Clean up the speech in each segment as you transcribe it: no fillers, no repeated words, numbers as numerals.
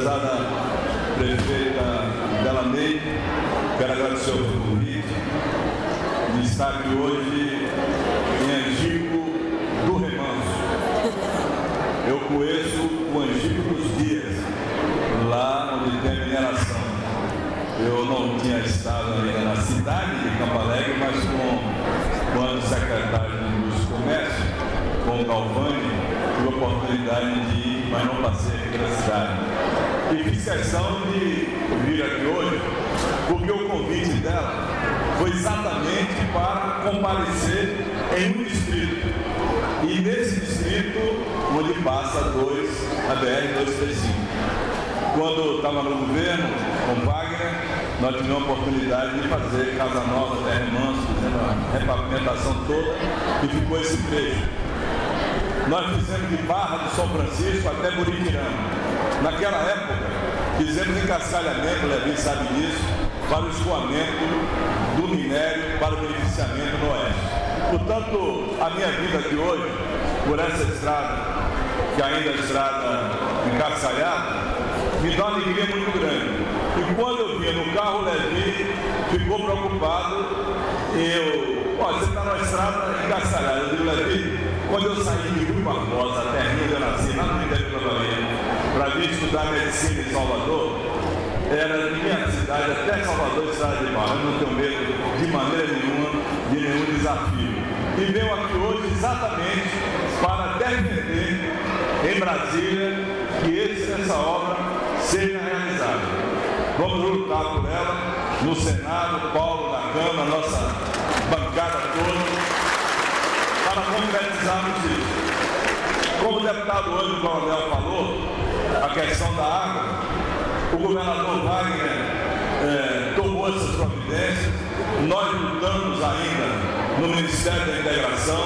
prezada prefeita Delaney, quero agradecer o convite de estar aqui hoje em Angico do Remanso. Eu conheço o Angico dos Dias, lá onde tem mineração. Eu não tinha estado ainda na cidade de Campo Alegre, mas quando secretário de Indústria e Comércio, com o Galvani, tive a oportunidade de ir, mas não passei aqui pela cidade. E fiz questão de vir aqui hoje, porque o convite dela foi exatamente para comparecer em um distrito. E nesse distrito, onde passa a BR-235. Quando estava no governo, com Wagner, nós tivemos a oportunidade de fazer Casa Nova, Terra Manso, fazendo a repavimentação toda, e ficou esse trecho. Nós fizemos de Barra do São Francisco até Buritirama. Naquela época, fizemos encascalhamento, o Levi sabe disso, para o escoamento do minério para o beneficiamento no oeste. Portanto, a minha vida de hoje, por essa estrada, que ainda é estrada encascalhada, me dá uma alegria muito grande. E quando eu vinha no carro, o Levi ficou preocupado. Você está na estrada encascalhada. Eu digo, Levi, quando eu saí de Rio Barbosa, a terrinha onde eu nasci, lá no interior da Bahia, para vir estudar medicina em Salvador, era de minha cidade até Salvador, estrada de barro. Eu não tenho medo de maneira nenhuma de nenhum desafio. E venho aqui hoje exatamente para defender em Brasília que essa obra seja realizada. Vamos lutar por ela no Senado, Paulo na Câmara, nossa bancada toda, para concretizarmos isso. Como o deputado hoje, o coronel, falou, a questão da água, o governador Wagner tomou essas providências, nós lutamos ainda no Ministério da Integração,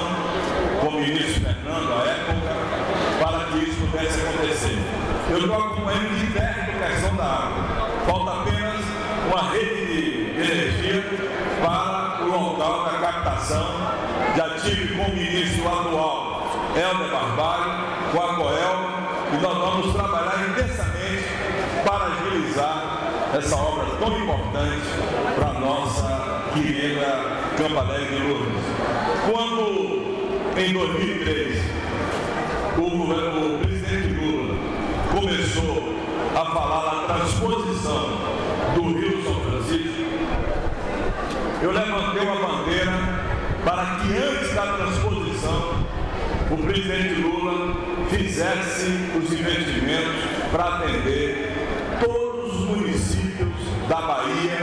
com o ministro Fernando, à época, para que isso pudesse acontecer. Eu estou acompanhando de perto a questão da água. Falta apenas uma rede de energia para o local da captação. Já tive com o ministro atual, Helder Barbalho, com a Coelma, e nós vamos trabalhar intensamente para agilizar essa obra tão importante para a nossa querida Campo Alegre de Lourdes. Quando, em 2003, o presidente Lula começou a falar na transposição do Rio São Francisco, eu levantei uma bandeira para que antes da transposição o presidente Lula fizesse os investimentos para atender todos os municípios da Bahia,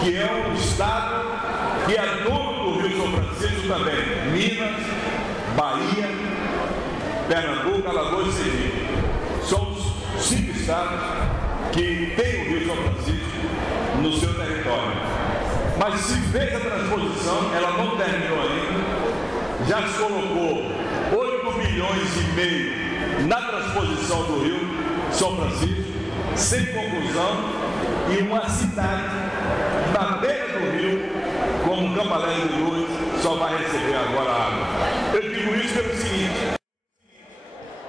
que é um estado que é dono do Rio São Francisco também, Minas, Bahia, Pernambuco, Alagoas e Sergipe. São os 5 estados que têm o Rio São Francisco no seu território. Mas se fez a transposição, ela não terminou ainda, já se colocou 8,5 bilhões na transposição do Rio São Francisco, sem conclusão, e uma cidade na beira do rio, como Campo Alegre de Lourdes, só vai receber agora a água. Eu digo isso pelo seguinte: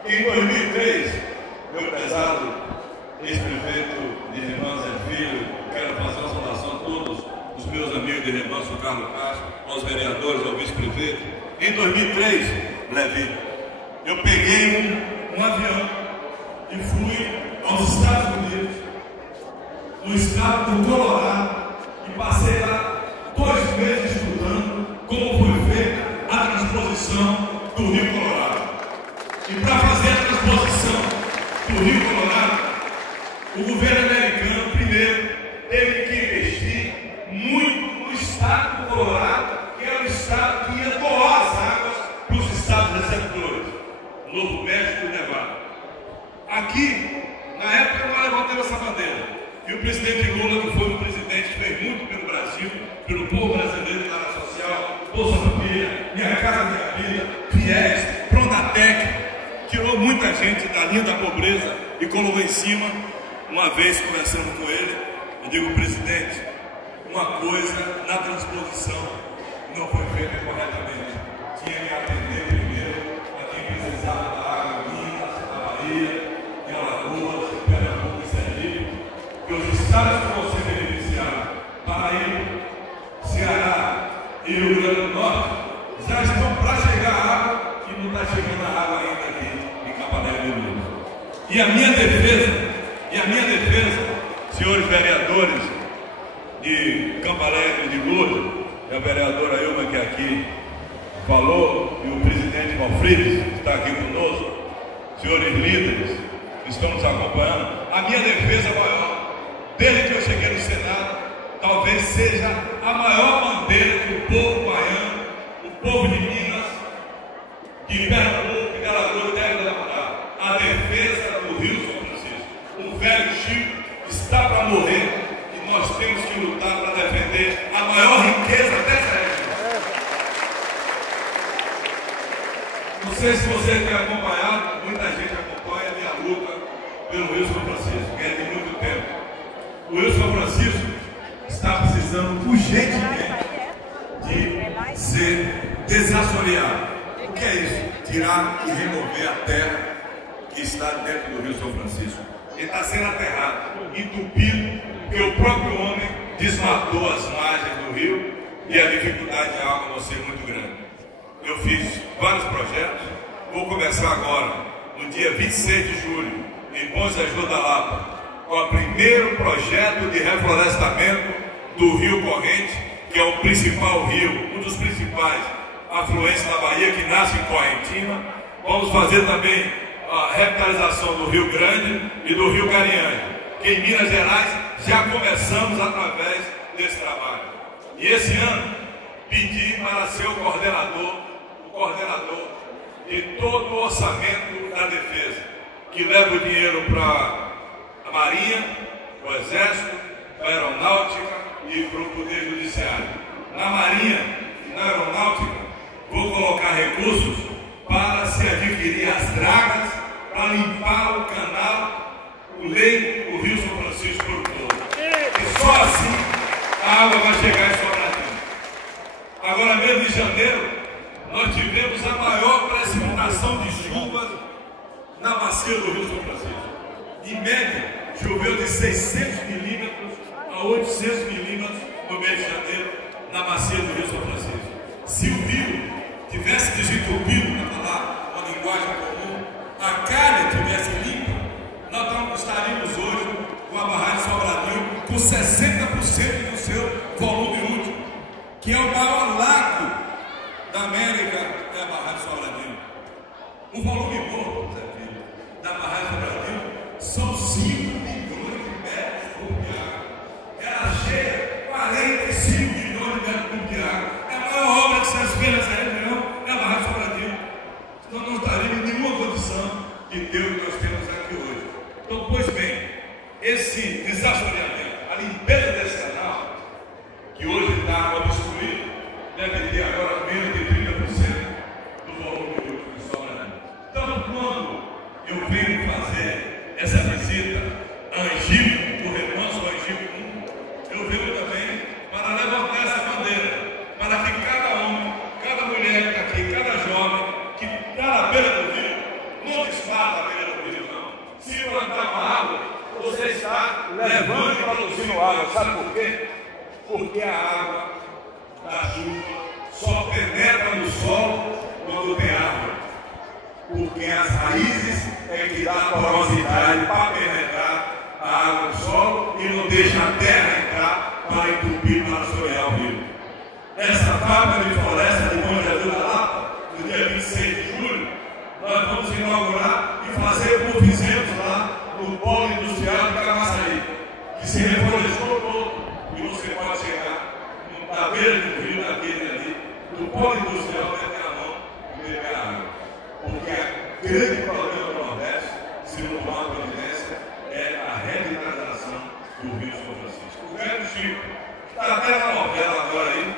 em 2003, meu prezado ex-prefeito de Remanso Filho, quero fazer uma saudação a todos os meus amigos de Remanso, Carlos Castro, aos vereadores, ao vice-prefeito. Em 2003, Levi, eu peguei um avião e fui aos Estados Unidos, no estado do Colorado, e passei lá 2 meses estudando como foi feita a transposição do Rio Colorado. E para fazer a transposição do Rio Colorado, o governo americano primeiro teve que investir muito no estado do Colorado, que é o estado que ia doar as águas para os estados receptores, Novo México e Nevada. Aqui, na época, nós levantamos essa bandeira. E o presidente Lula, que foi um presidente que fez muito pelo Brasil, pelo povo brasileiro, na área social, Bolsa Família, Minha Casa Minha Vida, FIES, Pronatec, tirou muita gente da linha da pobreza e colocou em cima. Uma vez conversando com ele, eu digo, presidente, uma coisa na transposição não foi feita corretamente. Tinha que atender primeiro a quem precisava da água, Minas, da Bahia, de Alagoas, Pernambuco estados que vão ser beneficiados, Paraíba, Ceará e Rio Grande do Norte, já estão para chegar a água e não está chegando a água ainda aqui em Campo Alegre do Rio. E a minha defesa, senhores vereadores de Campo Alegre de Lourdes, a vereadora Ilma que aqui falou, e o presidente Valfrides, que está aqui conosco, senhores líderes que estão nos acompanhando, a minha defesa maior, desde que eu cheguei no Senado, talvez seja a maior bandeira que o povo baiano, o povo de Minas, de Pernambuco e de Alagoas deve levantar. A defesa do Rio São Francisco. O velho Chico está para morrer e nós temos que lutar para defender a maior riqueza dessa região. Não sei se você tem acompanhado, muita gente acompanha a minha luta pelo Rio São Francisco, que é de muito tempo. O Rio São Francisco está precisando urgentemente de ser desassoreado. O que é isso? Tirar e remover a terra que está dentro do Rio São Francisco. Ele está sendo aterrado, entupido, porque o próprio homem desmatou as margens do rio e a dificuldade de água vai ser muito grande. Eu fiz vários projetos, vou começar agora, no dia 26 de julho, em Bom Jesus da Lapa, com o primeiro projeto de reflorestamento do Rio Corrente, que é o principal rio, um dos principais afluentes da Bahia, que nasce em Correntina. Vamos fazer também a revitalização do Rio Grande e do Rio Carinhanha, que em Minas Gerais já começamos através desse trabalho. E esse ano pedi para ser o coordenador de todo o orçamento da defesa, que leva o dinheiro para a Marinha, para o Exército, para a Aeronáutica e para o Poder Judiciário. Na Marinha e na Aeronáutica vou colocar recursos para se adquirir as dragas para limpar o canal, o leito, o Rio São Francisco por todo. E só assim a água vai chegar em Sobradinho. Agora, mês de janeiro, nós tivemos a maior precipitação de chuvas na bacia do Rio São Francisco. Em média, choveu de 600 milímetros a 800 milímetros no mês de janeiro na bacia do Rio São Francisco. Se o rio tivesse desentupido, para falar uma linguagem comum, a calha tivesse limpa, nós estaríamos hoje com a barragem de Sobradinho com 60% do seu volume útil, que é o maior lago da América, é a barragem de Sobradinho. O volume bom, Zé Filho, da barragem de Sobradinho são 5 milhões de metros cúbicos de água. Ela cheia 45 milhões de metros cúbicos de água. É a maior obra que vocês vêem nessa região, é a barragem de Sobradinho. Nós não estaríamos em nenhuma condição de ter o que nós temos aqui hoje. Então, pois bem, esse desassoreamento, a limpeza desse canal, que hoje está obstruído, deve ter agora menos de 30% do volume útil que sobra. Então, quando eu venho fazer essa visita a Angico, o remanso Angico 1, eu venho também para levantar essa bandeira, para que cada homem, cada mulher que está aqui, cada jovem que está na beira do rio, não desmata a beira do rio, não. Se plantar uma árvore, você está levando e produzindo água. Sabe por quê? Porque a água da chuva só penetra no solo quando tem árvore. Porque as raízes é que dá porosidade para penetrar a água no solo e não deixa a terra entrar para entupir, para assorear o rio. Essa fábrica de floresta de Bom Jesus da Lapa, no dia 26 de julho, nós vamos inaugurar e fazer como fizemos lá no polo industrial de Camaçari, que se reflorestou todo. E você pode chegar na beira do rio, daquele ali, do polo industrial, meter a mão e beber a água. Porque o grande problema do Nordeste, se não tomar providência, é a revitalização do Rio São Francisco. O velho Chico está até na novela agora aí,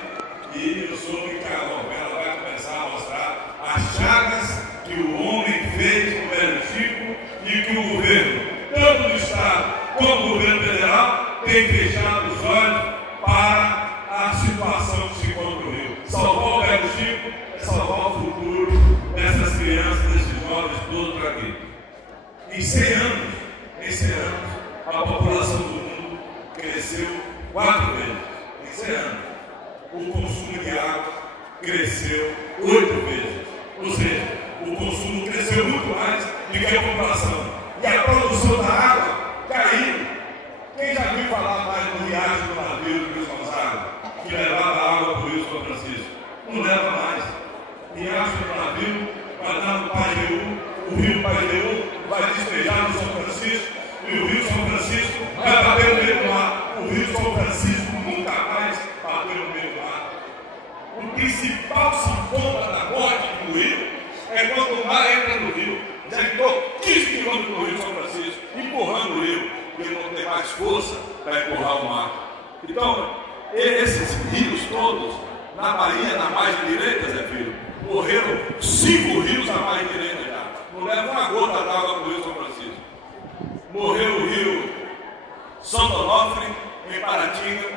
e eu soube que a novela vai começar a mostrar as chagas que o homem fez com o velho Chico e que o governo, tanto do Estado como o governo federal, tem fechado os olhos para a situação que se encontra no Rio. Salvar o velho Chico é salvar o futuro dessas crianças, desses jovens todos aqui. Em 100 anos, a população do mundo cresceu 4 vezes em 100 anos. O consumo de água cresceu 8 vezes. Ou seja, o consumo cresceu muito mais do que a população. E a produção da água caiu. Quem já viu falar mais do riacho do navio do Rio Gonzaga, que levava água para o Rio São Francisco? Não leva mais. Riacho do navio vai dar no Pajeú, o rio Pajeú vai despejar no São Francisco, e o Rio São Francisco vai bater no meio do mar. O Rio São Francisco nunca mais bateu no meio do mar. O principal sintoma da morte do rio é quando o mar entra no rio. Já entrou 15 quilômetros do Rio São Francisco, empurrando o rio, porque ele não tem mais força para empurrar o mar. Então, esses rios todos, na Bahia, na margem direita, Zé Filho, morreram 5 rios na margem direita já. Não leva uma gota d'água para o Rio São Francisco. Morreu o rio São Donofre, em Paratinga,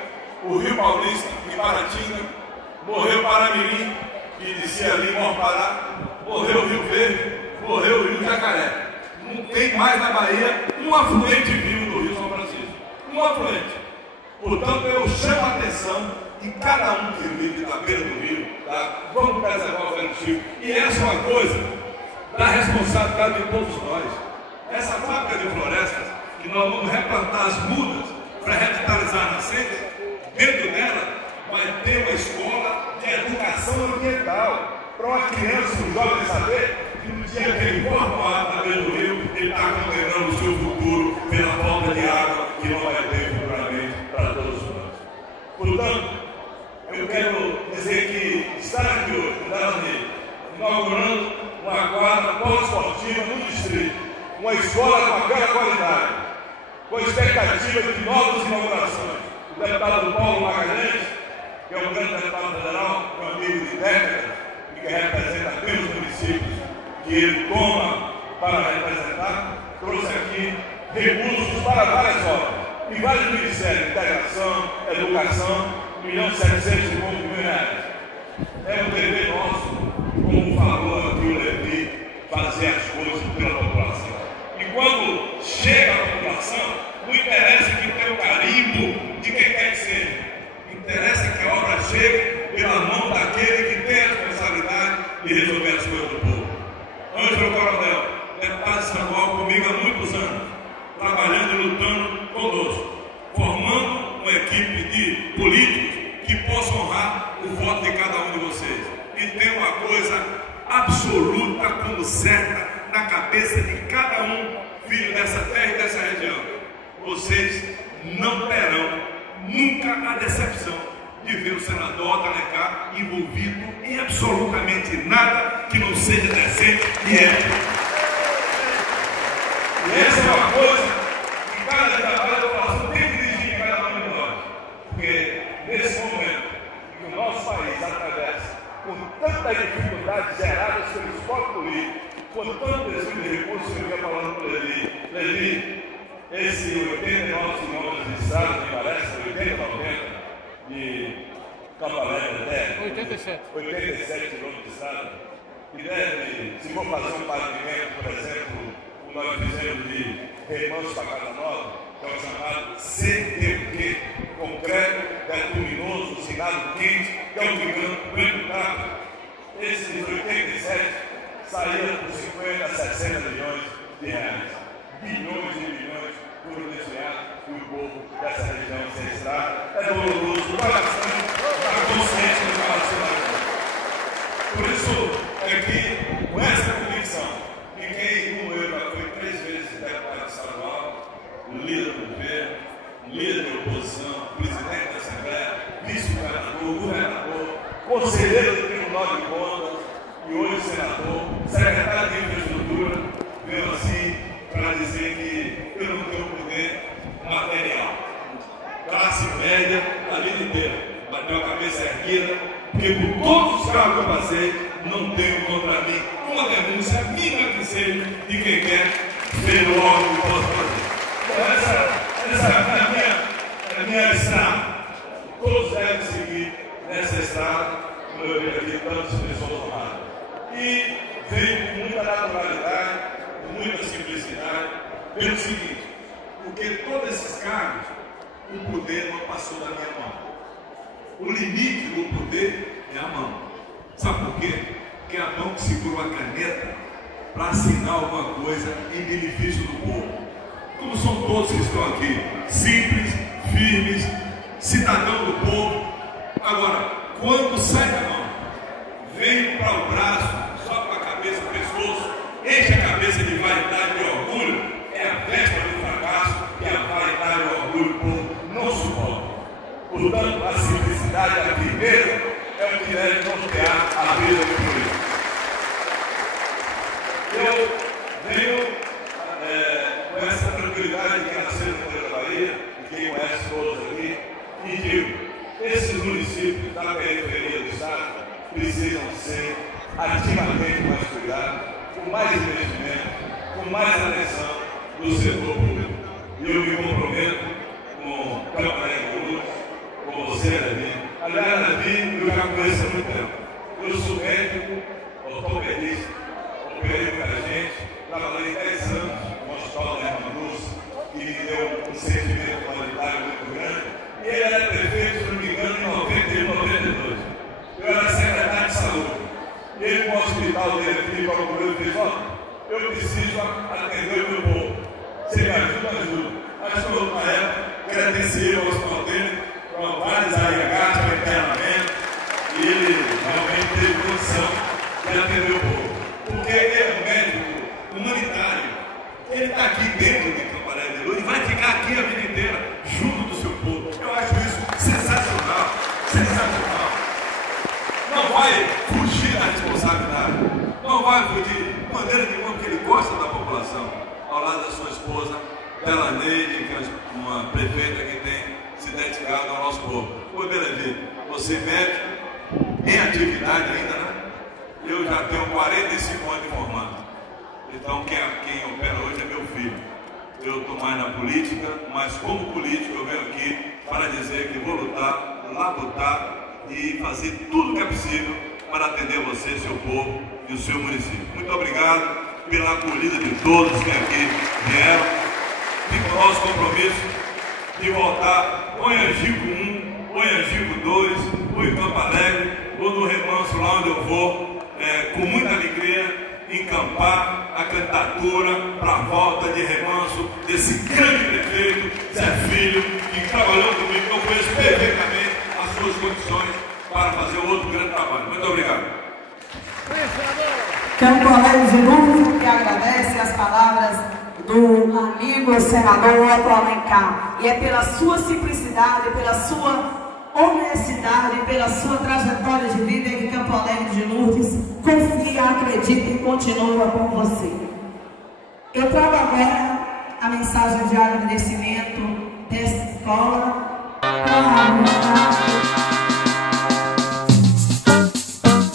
o rio Paulista, em Paratinga, morreu Paramirim, que descia ali em Morpará, morreu o Rio Verde, morreu o Rio Jacaré. Não tem mais na Bahia um afluente vivo do Rio São Francisco. Um afluente. Portanto, eu chamo a atenção de cada um que vive na beira do rio, tá? Vamos preservar o Velho Chico. E essa é uma coisa da responsabilidade de todos nós. Essa fábrica de florestas, que nós vamos replantar as mudas para revitalizar a nascente, dentro dela vai ter uma escola de educação ambiental, para uma criança, um jovem saber que no dia que ele for voar na beira do rio, ele está condenando o seu futuro pela falta de água que não vai ter futuramente para todos nós. Portanto, eu quero dizer que estar aqui hoje, inaugurando uma quadra poliesportiva no distrito, uma escola com aquela qualidade, com expectativa de novas inaugurações. O deputado Paulo Magalhães, que é um grande deputado federal, um amigo de décadas, e que representa apenas os municípios que ele toma para representar, trouxe aqui recursos para várias obras. E vários ministérios, integração, educação, R$1.700.000. É um dever nosso, como falou aqui o Levi, fazer as coisas pela população. E quando chega a população, não interessa que tenha o carimbo de quem quer que seja. Interessa que a obra chegue pela mão daquele que tem a responsabilidade de resolver as coisas do povo. Ângelo Coronel, deputado estadual comigo há muitos anos, trabalhando e lutando conosco, formando uma equipe de políticos que possam honrar o voto de cada um de vocês. E tem uma coisa absoluta como certa na cabeça de cada um, filho dessa terra e dessa região. Vocês não terão nunca a decepção de ver o senador Alencar envolvido em absolutamente nada que não seja decente e ético. E essa é uma coisa que cada trabalho da população tem que dirigir em cada um de nós. Porque nesse momento que o nosso país atravessa com tantas dificuldades geradas pelo esporte político, com tanto desvio de recursos, eu ia falando para o Levi, esse 89 quilômetros de estrada, me parece, 80, 90, de Campo Alegre até 87 quilômetros de estrada, que deve, se for fazer um pavimento, por exemplo, como nós fizemos de Remanso para Casa Nova, que é o chamado CTQ, concreto, betuminoso, usinado quente, que é o gigante branco carro. Esses 87 saíram por 50 a 60 milhões de reais. Bilhões e bilhões foram destinados e o povo dessa região sem estrada. É doloroso, o coração está consciente do relacionamento. Por isso é que, com essa convicção, de quem, como eu, já foi 3 vezes deputado estadual, líder do governo, líder da oposição, presidente da Assembleia, vice-governador, governador, conselheiro do Tribunal de Contas e hoje senador, secretário de Infraestrutura, veio assim para dizer que eu não tenho poder material. Classe média a vida inteira, bateu a cabeça erguida, porque por todos os cargos que eu passei, não tenho contra mim uma denúncia mínima que seja de quem quer ser o órgão que possa fazer. Então, essa é a minha estrada. Todos devem seguir nessa estrada, como eu vejo aqui tantas pessoas honradas. E veio com muita naturalidade, com muita simplicidade, pelo seguinte, porque todos esses cargos o poder não passou da minha mão. O limite do poder é a mão. Sabe por quê? Porque é a mão que segura a caneta para assinar alguma coisa em benefício do povo. Como são todos que estão aqui, simples, firmes, cidadão do povo. Agora, quando sai da mão, vem para o braço, só com a cabeça, o pescoço, enche a cabeça de vaidade e orgulho, é a véspera do fracasso, que a vaidade e o orgulho o povo não suporta. Portanto, a simplicidade e a firmeza é o que deve nortear a vida do político. Eu venho com essa tranquilidade que nasceu no interior da Bahia, e quem conhece todos aqui, e digo, esses municípios da periferia do Estado precisam ser ativamente mais cuidados, com mais investimento, com mais atenção do setor público. E eu me comprometo com o Campanha de Luz, com você, Davi. Aliás, Davi, eu já conheço há muito tempo. Eu sou médico, ortopedista, operei muita gente, trabalhei 10 anos no Hospital da Hermanus, que me deu um sentimento humanitário muito grande. E ele era prefeito, se não me engano, em 91, 92. Eu era secretário de saúde. Ele, com o hospital dele aqui, procurou e fez: ó, eu preciso atender o meu povo. Você me ajuda, ajuda. Mas eu, na época, credenciei o hospital dele com vários AIHs para internamento, e ele realmente teve condição de atender o povo. Porque ele é um médico humanitário. Ele está aqui dentro de Campo Alegre de Luz e vai ficar aqui a vida inteira, junto do seu povo. Eu acho isso sensacional, sensacional. Não vai fugir da responsabilidade, não vai fugir de maneira nenhuma, porque ele gosta da população, ao lado da sua esposa, Delaneide, que é uma prefeita que tem se dedicado ao nosso povo. Ô, Belevi, você médico, em atividade ainda, né? Eu já tenho 45 anos de formado. Então quem opera hoje é meu filho. Eu estou mais na política, mas como político eu venho aqui para dizer que vou lutar, labutar e fazer tudo que é possível para atender você, seu povo e o seu município. Muito obrigado pela acolhida de todos que aqui vieram. Fica o nosso compromisso de voltar ou em Angico 1, ou em Angico 2, ou em Campo Alegre, ou no Remanso, lá onde eu vou, com muita alegria, encampar a candidatura para a volta de Remanso desse grande prefeito, Zé Filho, que trabalhou comigo, eu conheço perfeitamente as suas condições para fazer outro grande trabalho. Muito obrigado. Campo Alegre de Luz, que agradece as palavras do amigo senador Otto Alencar. E é pela sua simplicidade, pela sua honestidade, pela sua trajetória de vida que Campo Alegre de Lourdes confia, acredita e continua com você. Eu trago agora a mensagem de agradecimento dessa escola.